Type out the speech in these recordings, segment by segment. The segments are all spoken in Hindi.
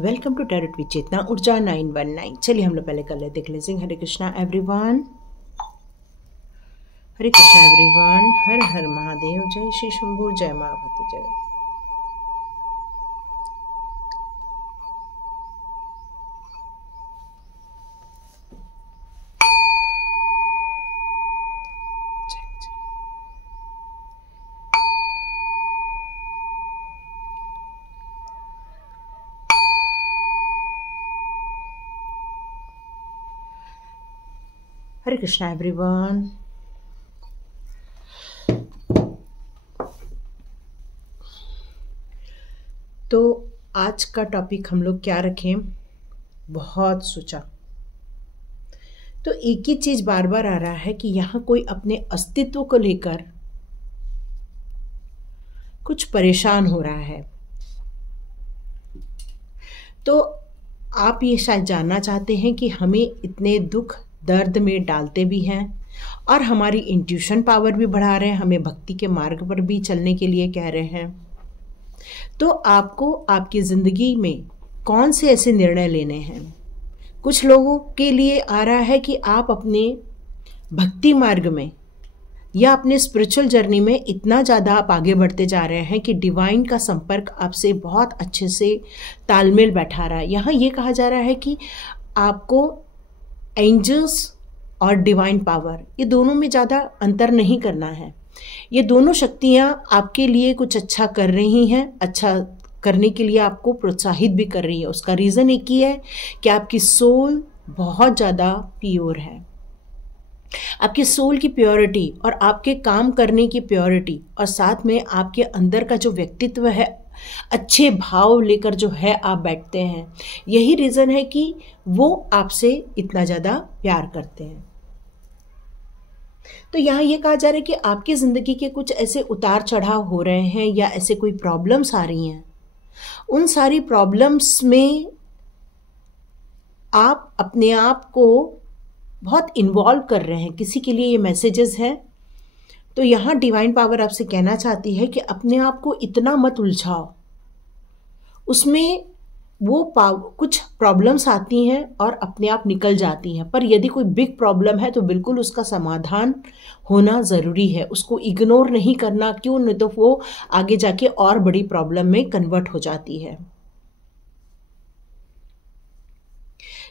वेलकम टू टैरोट विद चेतना ऊर्जा 919। चलिए हम लोग पहले कर लेते क्लेंजिंग। हरे कृष्णा एवरीवन, हरे कृष्णा एवरीवन, हर हर महादेव, जय श्री शंभू, जय माँ भगवती, जय। हरे कृष्णा एवरीवन। तो आज का टॉपिक हम लोग क्या रखें, बहुत सोचा तो एक ही चीज बार बार आ रहा है कि यहाँ कोई अपने अस्तित्व को लेकर कुछ परेशान हो रहा है। तो आप ये शायद जानना चाहते हैं कि हमें इतने दुख दर्द में डालते भी हैं और हमारी इंट्यूशन पावर भी बढ़ा रहे हैं, हमें भक्ति के मार्ग पर भी चलने के लिए कह रहे हैं। तो आपको आपकी ज़िंदगी में कौन से ऐसे निर्णय लेने हैं। कुछ लोगों के लिए आ रहा है कि आप अपने भक्ति मार्ग में या अपने स्पिरिचुअल जर्नी में इतना ज़्यादा आप आगे बढ़ते जा रहे हैं कि डिवाइन का संपर्क आपसे बहुत अच्छे से तालमेल बैठा रहा है। यहाँ ये कहा जा रहा है कि आपको एंजल्स और डिवाइन पावर, ये दोनों में ज़्यादा अंतर नहीं करना है। ये दोनों शक्तियाँ आपके लिए कुछ अच्छा कर रही हैं, अच्छा करने के लिए आपको प्रोत्साहित भी कर रही है। उसका रीज़न एक ही है कि आपकी सोल बहुत ज़्यादा प्योर है। आपकी सोल की प्योरिटी और आपके काम करने की प्योरिटी और साथ में आपके अंदर का जो व्यक्तित्व है, अच्छे भाव लेकर जो है आप बैठते हैं, यही रीज़न है कि वो आपसे इतना ज़्यादा प्यार करते हैं। तो यहाँ ये कहा जा रहा है कि आपकी ज़िंदगी के कुछ ऐसे उतार चढ़ाव हो रहे हैं या ऐसे कोई प्रॉब्लम्स आ रही हैं, उन सारी प्रॉब्लम्स में आप अपने आप को बहुत इन्वॉल्व कर रहे हैं। किसी के लिए ये मैसेजेस हैं। तो यहाँ डिवाइन पावर आपसे कहना चाहती है कि अपने आप को इतना मत उलझाओ, उसमें वो कुछ प्रॉब्लम्स आती हैं और अपने आप निकल जाती हैं। पर यदि कोई बिग प्रॉब्लम है तो बिल्कुल उसका समाधान होना ज़रूरी है। उसको इग्नोर नहीं करना, क्यों, नहीं तो वो आगे जाके और बड़ी प्रॉब्लम में कन्वर्ट हो जाती है।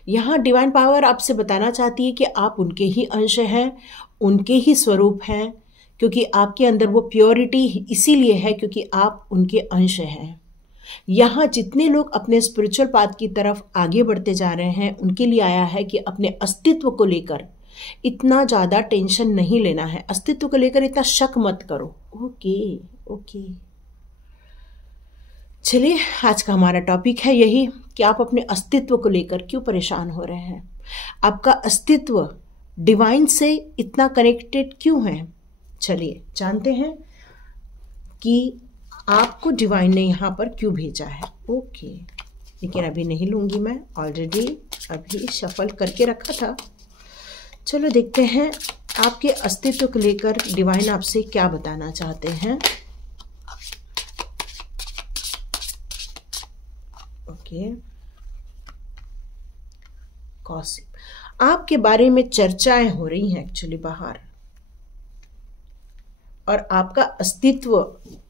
यहाँ डिवाइन पावर आपसे बताना चाहती है कि आप उनके ही अंश हैं, उनके ही स्वरूप हैं, क्योंकि आपके अंदर वो प्योरिटी इसीलिए है क्योंकि आप उनके अंश हैं। यहाँ जितने लोग अपने स्पिरिचुअल पाथ की तरफ आगे बढ़ते जा रहे हैं, उनके लिए आया है कि अपने अस्तित्व को लेकर इतना ज़्यादा टेंशन नहीं लेना है, अस्तित्व को लेकर इतना शक मत करो। ओके। चलिए, आज का हमारा टॉपिक है यही कि आप अपने अस्तित्व को लेकर क्यों परेशान हो रहे हैं। आपका अस्तित्व डिवाइन से इतना कनेक्टेड क्यों है। चलिए जानते हैं कि आपको डिवाइन ने यहाँ पर क्यों भेजा है। ओके, लेकिन अभी नहीं लूँगी मैं, ऑलरेडी अभी शफल करके रखा था। चलो देखते हैं आपके अस्तित्व को लेकर डिवाइन आपसे क्या बताना चाहते हैं। ओके, गॉसिप, आपके बारे में चर्चाएं हो रही हैं एक्चुअली बाहर, और आपका अस्तित्व,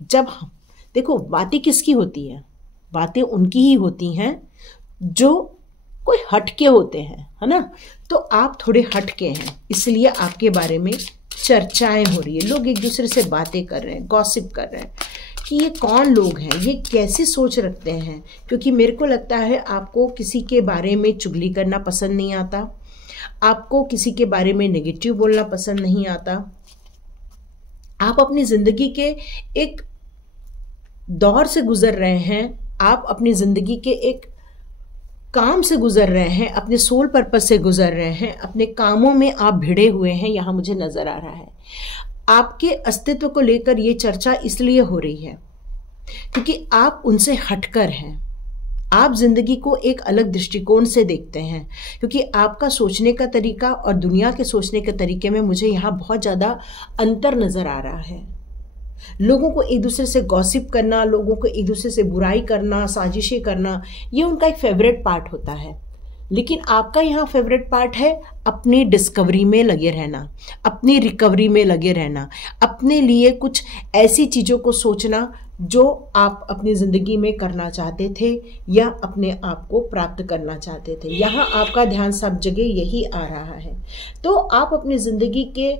जब हम देखो, बातें किसकी होती हैं, बातें उनकी ही होती हैं जो कोई हटके होते हैं, है ना। तो आप थोड़े हटके हैं, इसलिए आपके बारे में चर्चाएं हो रही है। लोग एक दूसरे से बातें कर रहे हैं, गॉसिप कर रहे हैं कि ये कौन लोग हैं, ये कैसी सोच रखते हैं। क्योंकि मेरे को लगता है आपको किसी के बारे में चुगली करना पसंद नहीं आता, आपको किसी के बारे में नेगेटिव बोलना पसंद नहीं आता। आप अपनी ज़िंदगी के एक दौर से गुजर रहे हैं, आप अपनी ज़िंदगी के एक काम से गुजर रहे हैं, अपने सोल पर्पस से गुजर रहे हैं, अपने कामों में आप भिड़े हुए हैं, यहाँ मुझे नज़र आ रहा है। आपके अस्तित्व को लेकर ये चर्चा इसलिए हो रही है क्योंकि आप उनसे हटकर हैं। आप ज़िंदगी को एक अलग दृष्टिकोण से देखते हैं, क्योंकि आपका सोचने का तरीका और दुनिया के सोचने के तरीके में मुझे यहाँ बहुत ज़्यादा अंतर नज़र आ रहा है। लोगों को एक दूसरे से गॉसिप करना, लोगों को एक दूसरे से बुराई करना, साजिशें करना, ये उनका एक फेवरेट पार्ट होता है। लेकिन आपका यहाँ फेवरेट पार्ट है अपनी डिस्कवरी में लगे रहना, अपनी रिकवरी में लगे रहना, अपने लिए कुछ ऐसी चीज़ों को सोचना जो आप अपनी ज़िंदगी में करना चाहते थे या अपने आप को प्राप्त करना चाहते थे। यहाँ आपका ध्यान सब जगह यही आ रहा है। तो आप अपनी ज़िंदगी के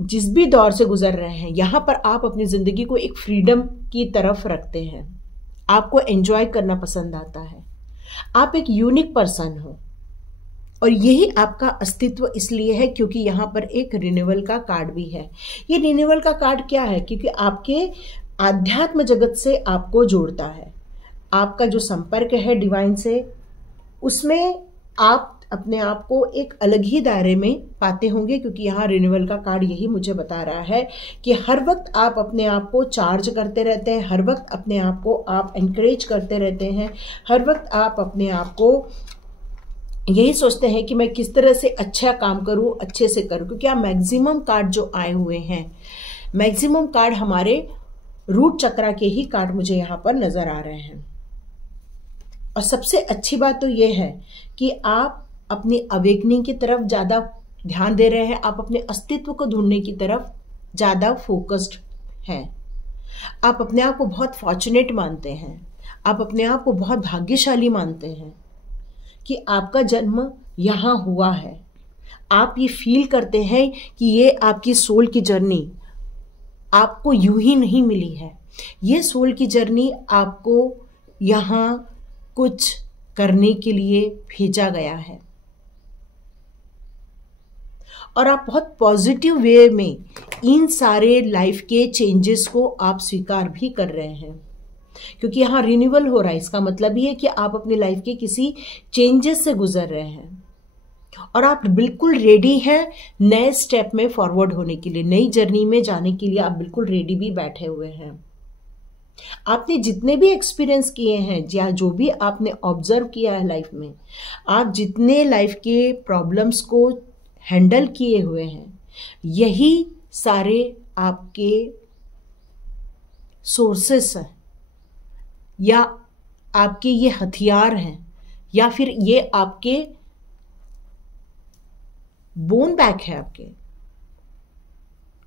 जिस भी दौर से गुजर रहे हैं, यहाँ पर आप अपनी ज़िंदगी को एक फ्रीडम की तरफ रखते हैं। आपको एंजॉय करना पसंद आता है। आप एक यूनिक पर्सन हो और यही आपका अस्तित्व इसलिए है क्योंकि यहाँ पर एक रिन्यूअल का कार्ड भी है। ये रिन्यूअल का कार्ड क्या है? क्योंकि आपके आध्यात्म जगत से आपको जोड़ता है। आपका जो संपर्क है डिवाइन से, उसमें आप अपने आप को एक अलग ही दायरे में पाते होंगे, क्योंकि यहाँ रिन्यूअल का कार्ड यही मुझे बता रहा है कि हर वक्त आप अपने आप को चार्ज करते रहते हैं, हर वक्त अपने आप को आप एनकरेज करते रहते हैं, हर वक्त आप अपने आप को यही सोचते हैं कि मैं किस तरह से अच्छा काम करूं, अच्छे से करूं। क्योंकि आप मैक्सिमम कार्ड जो आए हुए हैं, मैक्सिमम कार्ड हमारे रूट चक्रा के ही कार्ड मुझे यहाँ पर नजर आ रहे हैं। और सबसे अच्छी बात तो ये है कि आप अपनी अवेकनिंग की तरफ ज़्यादा ध्यान दे रहे हैं, आप अपने अस्तित्व को ढूंढने की तरफ ज़्यादा फोकस्ड हैं। आप अपने आप को बहुत फॉर्चुनेट मानते हैं, आप अपने आप को बहुत भाग्यशाली मानते हैं कि आपका जन्म यहाँ हुआ है। आप ये फील करते हैं कि ये आपकी सोल की जर्नी आपको यूं ही नहीं मिली है। ये सोल की जर्नी आपको यहाँ कुछ करने के लिए भेजा गया है और आप बहुत पॉजिटिव वे में इन सारे लाइफ के चेंजेस को आप स्वीकार भी कर रहे हैं। क्योंकि यहाँ रिन्यूअल हो रहा है, इसका मतलब ये है कि आप अपनी लाइफ के किसी चेंजेस से गुजर रहे हैं और आप बिल्कुल रेडी हैं नए स्टेप में फॉरवर्ड होने के लिए, नई जर्नी में जाने के लिए आप बिल्कुल रेडी भी बैठे हुए हैं। आपने जितने भी एक्सपीरियंस किए हैं या जो भी आपने ऑब्जर्व किया है लाइफ में, आप जितने लाइफ के प्रॉब्लम्स को हैंडल किए हुए हैं, यही सारे आपके सोर्सेस हैं या आपके ये हथियार हैं या फिर ये आपके बोन बैक है, आपके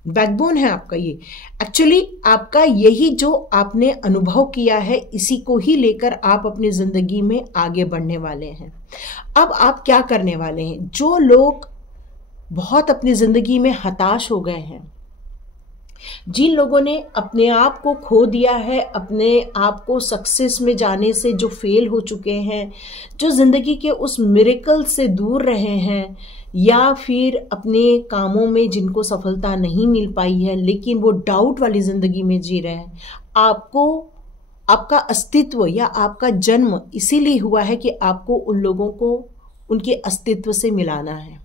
बैकबोन है आपका। ये एक्चुअली आपका यही जो आपने अनुभव किया है, इसी को ही लेकर आप अपनी जिंदगी में आगे बढ़ने वाले हैं। अब आप क्या करने वाले हैं? जो लोग बहुत अपनी जिंदगी में हताश हो गए हैं, जिन लोगों ने अपने आप को खो दिया है, अपने आप को सक्सेस में जाने से जो फेल हो चुके हैं, जो जिंदगी के उस मिरेकल से दूर रहे हैं या फिर अपने कामों में जिनको सफलता नहीं मिल पाई है लेकिन वो डाउट वाली जिंदगी में जी रहे हैं, आपको आपका अस्तित्व या आपका जन्म इसीलिए हुआ है कि आपको उन लोगों को उनके अस्तित्व से मिलाना है।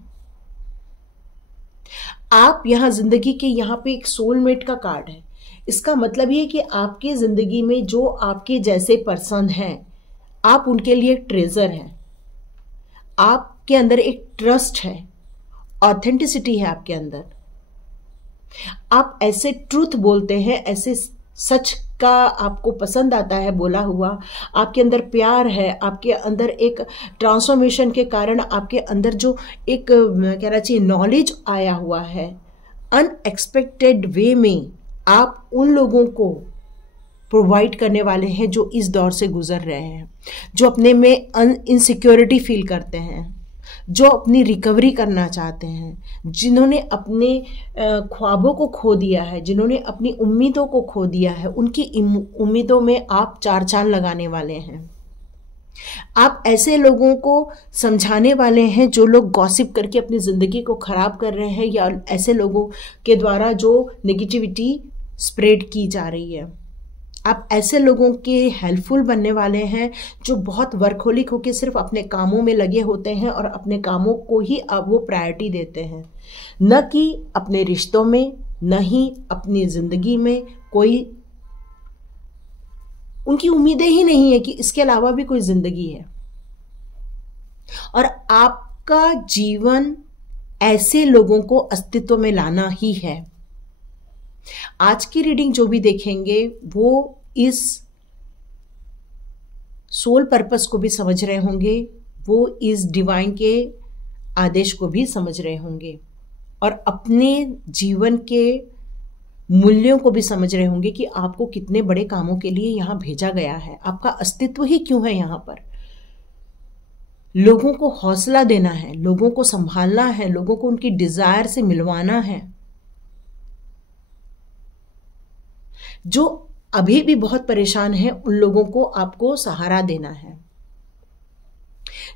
आप यहाँ जिंदगी के यहाँ पे एक सोलमेट का कार्ड है। इसका मतलब ये कि आपके जिंदगी में जो आपके जैसे पर्सन हैं, आप उनके लिए एक ट्रेजर हैं। आपके अंदर एक ट्रस्ट है, ऑथेंटिसिटी है आपके अंदर। आप ऐसे ट्रूथ बोलते हैं, ऐसे सच का आपको पसंद आता है बोला हुआ, आपके अंदर प्यार है, आपके अंदर एक ट्रांसफॉर्मेशन के कारण आपके अंदर जो एक कहना चाहिए नॉलेज आया हुआ है, अनएक्सपेक्टेड वे में आप उन लोगों को प्रोवाइड करने वाले हैं जो इस दौर से गुजर रहे हैं, जो अपने में इनसिक्योरिटी फील करते हैं, जो अपनी रिकवरी करना चाहते हैं, जिन्होंने अपने ख्वाबों को खो दिया है, जिन्होंने अपनी उम्मीदों को खो दिया है, उनकी उम्मीदों में आप चार चांद लगाने वाले हैं। आप ऐसे लोगों को समझाने वाले हैं जो लोग गॉसिप करके अपनी ज़िंदगी को ख़राब कर रहे हैं या ऐसे लोगों के द्वारा जो नेगेटिविटी स्प्रेड की जा रही है। आप ऐसे लोगों के हेल्पफुल बनने वाले हैं जो बहुत वर्कहोलिक होकर सिर्फ अपने कामों में लगे होते हैं और अपने कामों को ही अब वो प्रायोरिटी देते हैं, न कि अपने रिश्तों में, न ही अपनी ज़िंदगी में कोई उनकी उम्मीदें ही नहीं है कि इसके अलावा भी कोई ज़िंदगी है। और आपका जीवन ऐसे लोगों को अस्तित्व में लाना ही है। आज की रीडिंग जो भी देखेंगे वो इस सोल पर्पस को भी समझ रहे होंगे, वो इस डिवाइन के आदेश को भी समझ रहे होंगे और अपने जीवन के मूल्यों को भी समझ रहे होंगे कि आपको कितने बड़े कामों के लिए यहाँ भेजा गया है, आपका अस्तित्व ही क्यों है यहाँ पर। लोगों को हौसला देना है, लोगों को संभालना है, लोगों को उनकी डिजायर से मिलवाना है। जो अभी भी बहुत परेशान है उन लोगों को आपको सहारा देना है।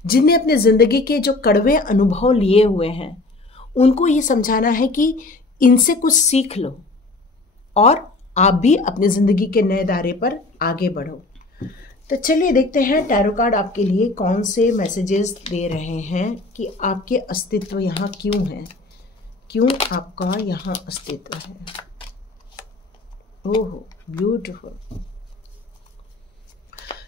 जिन्हें अपने जिंदगी के जो कड़वे अनुभव लिए हुए हैं उनको ये समझाना है कि इनसे कुछ सीख लो और आप भी अपनी जिंदगी के नए दायरे पर आगे बढ़ो। तो चलिए देखते हैं टैरो कार्ड आपके लिए कौन से मैसेजेस दे रहे हैं कि आपके अस्तित्व यहाँ क्यों है, क्यों आपका यहाँ अस्तित्व है। ओहो ब्यूटीफुल।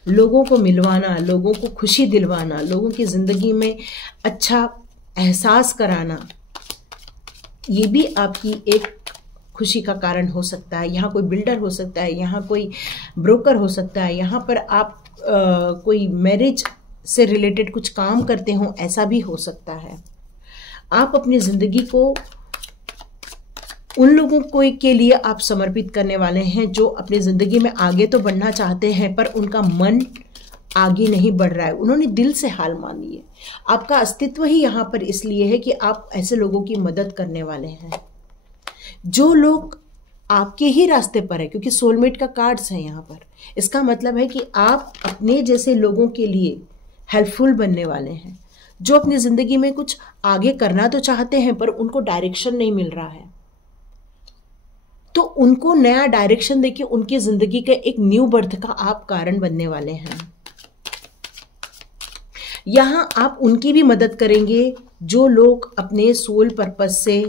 लोगों को मिलवाना, लोगों को खुशी दिलवाना, लोगों की जिंदगी में अच्छा एहसास कराना, ये भी आपकी एक खुशी का कारण हो सकता है। यहाँ कोई बिल्डर हो सकता है, यहाँ कोई ब्रोकर हो सकता है, यहाँ पर आप कोई मैरिज से रिलेटेड कुछ काम करते हो, ऐसा भी हो सकता है। आप अपनी ज़िंदगी को उन लोगों को के लिए आप समर्पित करने वाले हैं जो अपनी ज़िंदगी में आगे तो बढ़ना चाहते हैं पर उनका मन आगे नहीं बढ़ रहा है, उन्होंने दिल से हाल मान ली है। आपका अस्तित्व ही यहाँ पर इसलिए है कि आप ऐसे लोगों की मदद करने वाले हैं जो लोग आपके ही रास्ते पर है, क्योंकि सोलमेट का कार्ड्स है यहाँ पर। इसका मतलब है कि आप अपने जैसे लोगों के लिए हेल्पफुल बनने वाले हैं, जो अपनी ज़िंदगी में कुछ आगे करना तो चाहते हैं पर उनको डायरेक्शन नहीं मिल रहा है, तो उनको नया डायरेक्शन देके उनकी ज़िंदगी के एक न्यू बर्थ का आप कारण बनने वाले हैं। यहाँ आप उनकी भी मदद करेंगे जो लोग अपने सोल पर्पस से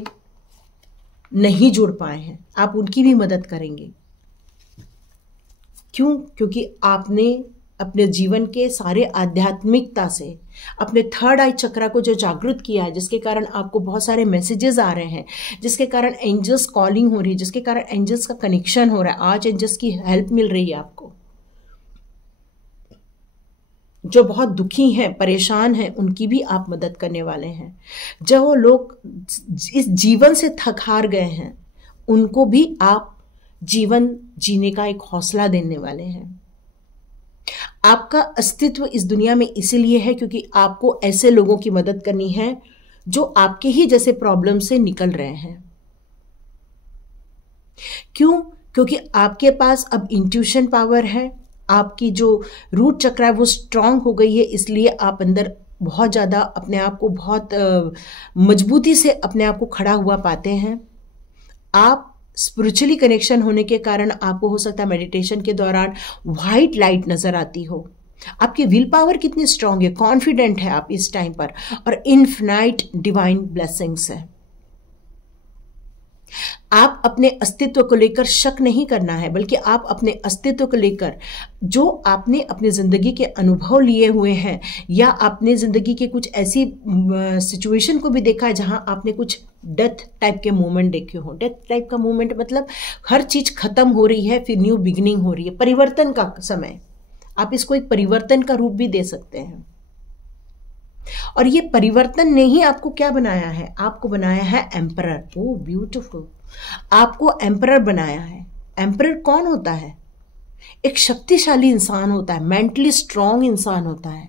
नहीं जुड़ पाए हैं, आप उनकी भी मदद करेंगे। क्यों? क्योंकि आपने अपने जीवन के सारे आध्यात्मिकता से अपने थर्ड आई चक्रा को जो जागृत किया है, जिसके कारण आपको बहुत सारे मैसेजेस आ रहे हैं, जिसके कारण एंजल्स कॉलिंग हो रही है, जिसके कारण एंजल्स का कनेक्शन हो रहा है, आज एंजल्स की हेल्प मिल रही है आपको। जो बहुत दुखी हैं, परेशान हैं, उनकी भी आप मदद करने वाले हैं। जो लोग इस जीवन से थक हार गए हैं उनको भी आप जीवन जीने का एक हौसला देने वाले हैं। आपका अस्तित्व इस दुनिया में इसीलिए है क्योंकि आपको ऐसे लोगों की मदद करनी है जो आपके ही जैसे प्रॉब्लम से निकल रहे हैं। क्यों? क्योंकि आपके पास अब इंट्यूशन पावर है, आपकी जो रूट चक्र है वो स्ट्रांग हो गई है, इसलिए आप अंदर बहुत ज़्यादा अपने आप को बहुत मजबूती से अपने आप को खड़ा हुआ पाते हैं। आप स्पिरिचुअली कनेक्शन होने के कारण आपको हो सकता है मेडिटेशन के दौरान वाइट लाइट नज़र आती हो। आपकी विल पावर कितनी स्ट्रांग है, कॉन्फिडेंट है आप इस टाइम पर, और इनफिनाइट डिवाइन ब्लेसिंग्स है। आप अपने अस्तित्व को लेकर शक नहीं करना है, बल्कि आप अपने अस्तित्व को लेकर जो आपने अपनी ज़िंदगी के अनुभव लिए हुए हैं या आपने ज़िंदगी के कुछ ऐसी सिचुएशन को भी देखा है जहां आपने कुछ डेथ टाइप के मोमेंट देखे हो। डेथ टाइप का मोमेंट मतलब हर चीज़ खत्म हो रही है, फिर न्यू बिगिनिंग हो रही है, परिवर्तन का समय। आप इसको एक परिवर्तन का रूप भी दे सकते हैं। और ये परिवर्तन ने ही आपको क्या बनाया है? आपको बनाया है एम्परर। Oh beautiful. आपको एम्परर बनाया है। एम्परर कौन होता है? एक शक्तिशाली इंसान होता है, मेंटली स्ट्रांग इंसान होता है।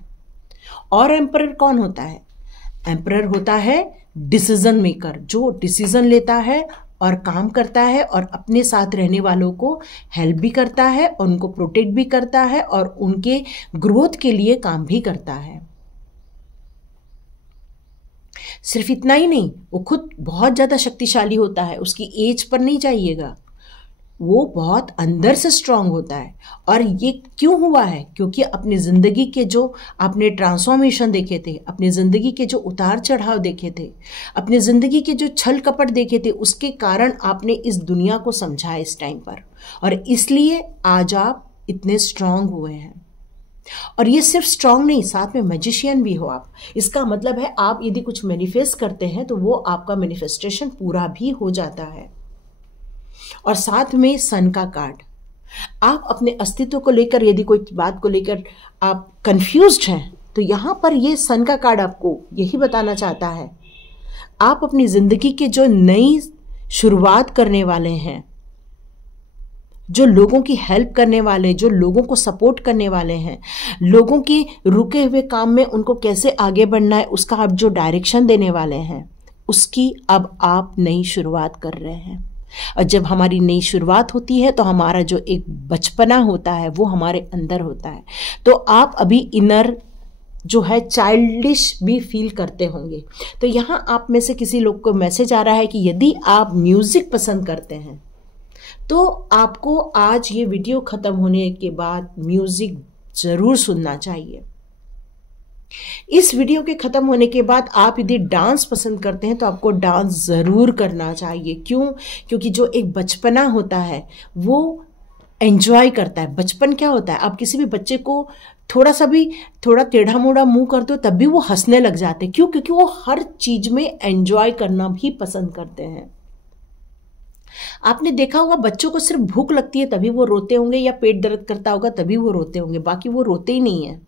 और एम्परर कौन होता है? एम्परर होता है डिसीजन मेकर, जो डिसीजन लेता है और काम करता है और अपने साथ रहने वालों को हेल्प भी करता है और उनको प्रोटेक्ट भी करता है और उनके ग्रोथ के लिए काम भी करता है। सिर्फ इतना ही नहीं, वो खुद बहुत ज़्यादा शक्तिशाली होता है, उसकी एज पर नहीं जाइएगा, वो बहुत अंदर से स्ट्रांग होता है। और ये क्यों हुआ है? क्योंकि अपनी ज़िंदगी के जो आपने ट्रांसफॉर्मेशन देखे थे, अपनी ज़िंदगी के जो उतार चढ़ाव देखे थे, अपनी ज़िंदगी के जो छल कपट देखे थे, उसके कारण आपने इस दुनिया को समझा इस टाइम पर, और इसलिए आज आप इतने स्ट्रांग हुए हैं। और ये सिर्फ स्ट्रांग नहीं, साथ में मैजिशियन भी हो आप। इसका मतलब है आप यदि कुछ मैनिफेस्ट करते हैं तो वो आपका मैनिफेस्टेशन पूरा भी हो जाता है। और साथ में सन का कार्ड। आप अपने अस्तित्व को लेकर यदि कोई बात को लेकर आप कंफ्यूज्ड हैं तो यहाँ पर ये सन का कार्ड आपको यही बताना चाहता है, आप अपनी जिंदगी के जो नई शुरुआत करने वाले हैं, जो लोगों की हेल्प करने वाले, जो लोगों को सपोर्ट करने वाले हैं, लोगों की रुके हुए काम में उनको कैसे आगे बढ़ना है उसका आप जो डायरेक्शन देने वाले हैं, उसकी अब आप नई शुरुआत कर रहे हैं। और जब हमारी नई शुरुआत होती है तो हमारा जो एक बचपना होता है वो हमारे अंदर होता है। तो आप अभी इनर जो है चाइल्डिश भी फील करते होंगे। तो यहाँ आप में से किसी लोग को मैसेज आ रहा है कि यदि आप म्यूजिक पसंद करते हैं तो आपको आज ये वीडियो खत्म होने के बाद म्यूजिक जरूर सुनना चाहिए। इस वीडियो के खत्म होने के बाद आप यदि डांस पसंद करते हैं तो आपको डांस जरूर करना चाहिए। क्यों? क्योंकि जो एक बचपना होता है वो एंजॉय करता है। बचपन क्या होता है, आप किसी भी बच्चे को थोड़ा टेढ़ा मोड़ा मुंह कर दो तब भी वो हंसने लग जाते हैं। क्यों? क्योंकि वो हर चीज में एंजॉय करना भी पसंद करते हैं। आपने देखा होगा बच्चों को सिर्फ भूख लगती है तभी वो रोते होंगे, या पेट दर्द करता होगा तभी वो रोते होंगे, बाकी वो रोते ही नहीं है।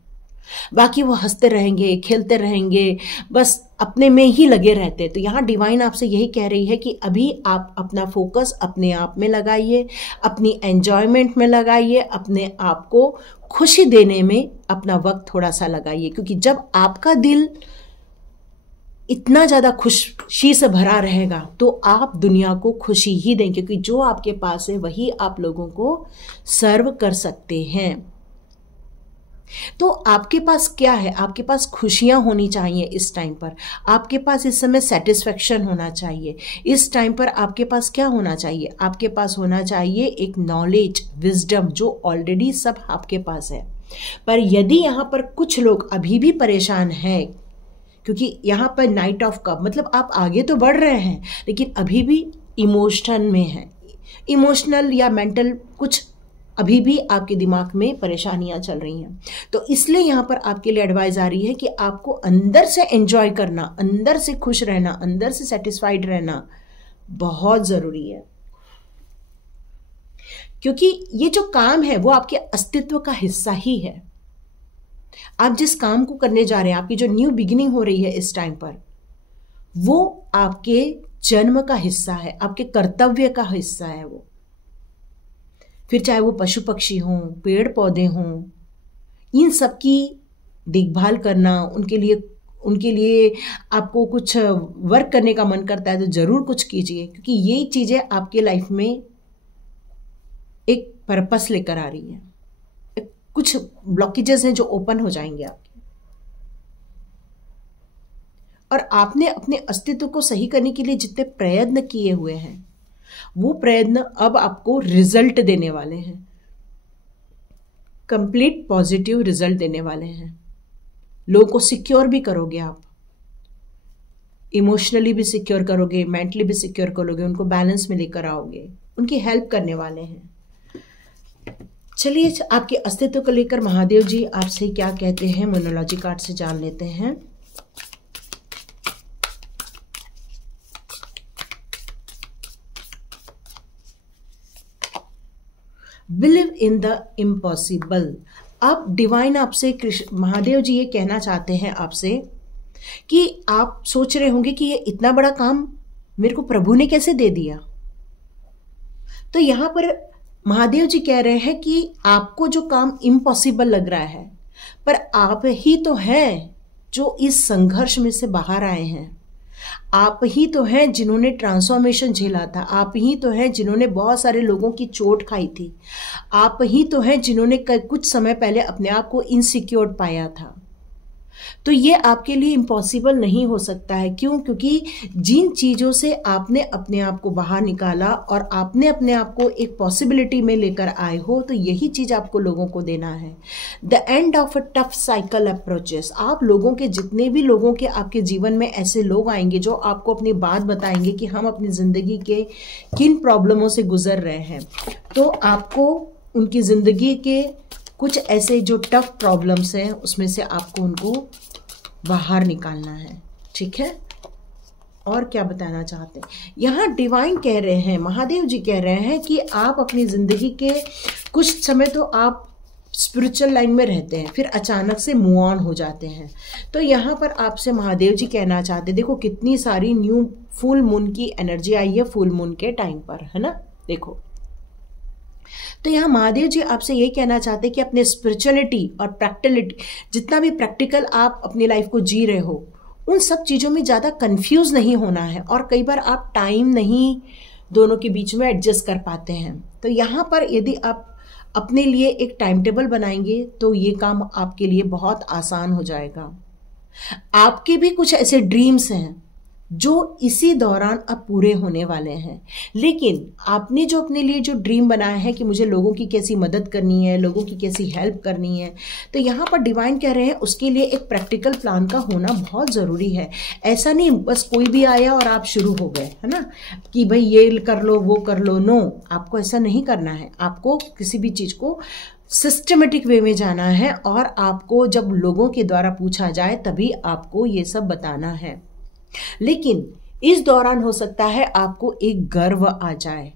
बाकी वो हंसते रहेंगे, खेलते रहेंगे, बस अपने में ही लगे रहते हैं। तो यहाँ डिवाइन आपसे यही कह रही है कि अभी आप अपना फोकस अपने आप में लगाइए, अपनी एंजॉयमेंट में लगाइए, अपने आप को खुशी देने में अपना वक्त थोड़ा सा लगाइए। क्योंकि जब आपका दिल इतना ज़्यादा खुशी से भरा रहेगा तो आप दुनिया को खुशी ही देंगे, क्योंकि जो आपके पास है वही आप लोगों को सर्व कर सकते हैं। तो आपके पास क्या है? आपके पास खुशियां होनी चाहिए इस टाइम पर। आपके पास इस समय सेटिस्फेक्शन होना चाहिए। इस टाइम पर आपके पास क्या होना चाहिए? आपके पास होना चाहिए एक नॉलेज, विजडम, जो ऑलरेडी सब आपके पास है। पर यदि यहाँ पर कुछ लोग अभी भी परेशान हैं, क्योंकि यहाँ पर नाइट ऑफ कप मतलब आप आगे तो बढ़ रहे हैं लेकिन अभी भी इमोशन में हैं, इमोशनल या मेंटल कुछ अभी भी आपके दिमाग में परेशानियां चल रही हैं। तो इसलिए यहाँ पर आपके लिए एडवाइस आ रही है कि आपको अंदर से एंजॉय करना, अंदर से खुश रहना, अंदर से सेटिस्फाइड रहना बहुत जरूरी है। क्योंकि ये जो काम है वो आपके अस्तित्व का हिस्सा ही है। आप जिस काम को करने जा रहे हैं, आपकी जो न्यू बिगिनिंग हो रही है इस टाइम पर, वो आपके जन्म का हिस्सा है, आपके कर्तव्य का हिस्सा है वो। फिर चाहे वो पशु पक्षी हों, पेड़ पौधे हों, इन सब की देखभाल करना, उनके लिए आपको कुछ वर्क करने का मन करता है तो जरूर कुछ कीजिए, क्योंकit यही चीजें आपके लाइफ में एक पर्पस लेकर आ रही है। कुछ ब्लॉकेजेस हैं जो ओपन हो जाएंगे आपके, और आपने अपने अस्तित्व को सही करने के लिए जितने प्रयत्न किए हुए हैं वो प्रयत्न अब आपको रिजल्ट देने वाले हैं, कंप्लीट पॉजिटिव रिजल्ट देने वाले हैं। लोगों को सिक्योर भी करोगे आप, इमोशनली भी सिक्योर करोगे, मेंटली भी सिक्योर करोगे, उनको बैलेंस में लेकर आओगे, उनकी हेल्प करने वाले हैं। चलिए आपके अस्तित्व को लेकर महादेव जी आपसे क्या कहते हैं, मोनोलॉजी कार्ड से जान लेते हैं। Believe in the impossible. अब डिवाइन आपसे, महादेव जी ये कहना चाहते हैं आपसे कि आप सोच रहे होंगे कि ये इतना बड़ा काम मेरे को प्रभु ने कैसे दे दिया। तो यहां पर महादेव जी कह रहे हैं कि आपको जो काम इम्पॉसिबल लग रहा है, पर आप ही तो हैं जो इस संघर्ष में से बाहर आए हैं। आप ही तो हैं जिन्होंने ट्रांसफॉर्मेशन झेला था। आप ही तो हैं जिन्होंने बहुत सारे लोगों की चोट खाई थी। आप ही तो हैं जिन्होंने कुछ समय पहले अपने आप को इनसिक्योर पाया था। तो ये आपके लिए इम्पॉसिबल नहीं हो सकता है। क्यों? क्योंकि जिन चीज़ों से आपने अपने आप को बाहर निकाला और आपने अपने आप को एक पॉसिबिलिटी में लेकर आए हो, तो यही चीज़ आपको लोगों को देना है। The end of a tough cycle approaches. आप लोगों के जितने भी लोगों के आपके जीवन में ऐसे लोग आएंगे जो आपको अपनी बात बताएंगे कि हम अपनी ज़िंदगी के किन प्रॉब्लमों से गुजर रहे हैं, तो आपको उनकी ज़िंदगी के कुछ ऐसे जो टफ प्रॉब्लम्स हैं उसमें से आपको उनको बाहर निकालना है। ठीक है, और क्या बताना चाहते हैं? यहाँ डिवाइन कह रहे हैं, महादेव जी कह रहे हैं कि आप अपनी ज़िंदगी के कुछ समय तो आप स्पिरिचुअल लाइन में रहते हैं, फिर अचानक से मूव ऑन हो जाते हैं। तो यहाँ पर आपसे महादेव जी कहना चाहते हैं, देखो कितनी सारी न्यू फुल मून की एनर्जी आई है फुल मून के टाइम पर, है ना। देखो तो यहाँ महादेव जी आपसे ये कहना चाहते हैं कि अपने स्पिरिचुअलिटी और प्रैक्टिकलिटी, जितना भी प्रैक्टिकल आप अपनी लाइफ को जी रहे हो, उन सब चीज़ों में ज़्यादा कंफ्यूज नहीं होना है। और कई बार आप टाइम नहीं दोनों के बीच में एडजस्ट कर पाते हैं। तो यहाँ पर यदि आप अपने लिए एक टाइम टेबल बनाएंगे तो ये काम आपके लिए बहुत आसान हो जाएगा। आपके भी कुछ ऐसे ड्रीम्स हैं जो इसी दौरान अब पूरे होने वाले हैं, लेकिन आपने जो अपने लिए जो ड्रीम बनाया है कि मुझे लोगों की कैसी मदद करनी है, लोगों की कैसी हेल्प करनी है, तो यहाँ पर डिवाइन कह रहे हैं उसके लिए एक प्रैक्टिकल प्लान का होना बहुत ज़रूरी है। ऐसा नहीं बस कोई भी आया और आप शुरू हो गए, है ना, कि भाई ये कर लो वो कर लो। नो, आपको ऐसा नहीं करना है। आपको किसी भी चीज़ को सिस्टमेटिक वे में जाना है और आपको जब लोगों के द्वारा पूछा जाए तभी आपको ये सब बताना है। लेकिन इस दौरान हो सकता है आपको एक गर्व आ जाए,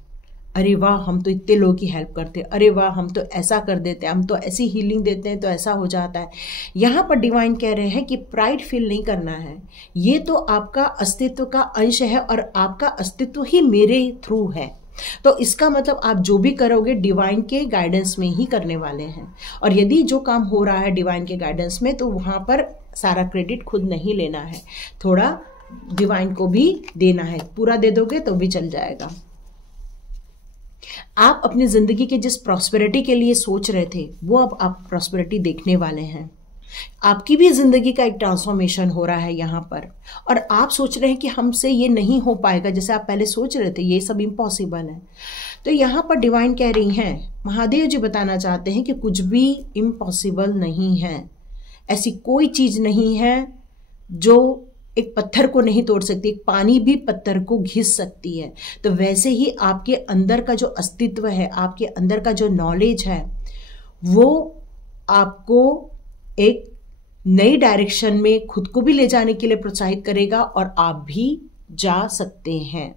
अरे वाह हम तो इतने लोगों की हेल्प करते हैं, अरे वाह हम तो ऐसा कर देते हैं, हम तो ऐसी हीलिंग देते हैं तो ऐसा हो जाता है। यहाँ पर डिवाइन कह रहे हैं कि प्राइड फील नहीं करना है, ये तो आपका अस्तित्व का अंश है और आपका अस्तित्व ही मेरे थ्रू है। तो इसका मतलब आप जो भी करोगे डिवाइन के गाइडेंस में ही करने वाले हैं। और यदि जो काम हो रहा है डिवाइन के गाइडेंस में, तो वहाँ पर सारा क्रेडिट खुद नहीं लेना है, थोड़ा डिवाइन को भी देना है। पूरा दे दोगे तो भी चल जाएगा। आप अपनी जिंदगी के जिस प्रॉस्पेरिटी के लिए सोच रहे थे वो अब आप प्रॉस्पेरिटी देखने वाले हैं। आपकी भी जिंदगी का एक ट्रांसफॉर्मेशन हो रहा है यहाँ पर, और आप सोच रहे हैं कि हमसे ये नहीं हो पाएगा, जैसे आप पहले सोच रहे थे ये सब इम्पॉसिबल है। तो यहाँ पर डिवाइन कह रही हैं, महादेव जी बताना चाहते हैं कि कुछ भी इम्पॉसिबल नहीं है। ऐसी कोई चीज नहीं है जो एक पत्थर को नहीं तोड़ सकती, एक पानी भी पत्थर को घिस सकती है। तो वैसे ही आपके अंदर का जो अस्तित्व है, आपके अंदर का जो नॉलेज है, वो आपको एक नई डायरेक्शन में खुद को भी ले जाने के लिए प्रोत्साहित करेगा और आप भी जा सकते हैं।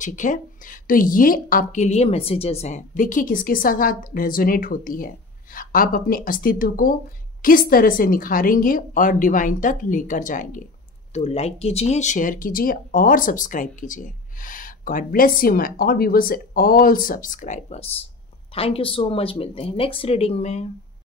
ठीक है, तो ये आपके लिए मैसेजेस हैं। देखिए किसके साथ रेजोनेट होती है, आप अपने अस्तित्व को किस तरह से निखारेंगे और डिवाइन तक लेकर जाएंगे। तो लाइक कीजिए, शेयर कीजिए और सब्सक्राइब कीजिए। God bless you my all viewers and all subscribers. Thank you so much. मिलते हैं नेक्स्ट रीडिंग में।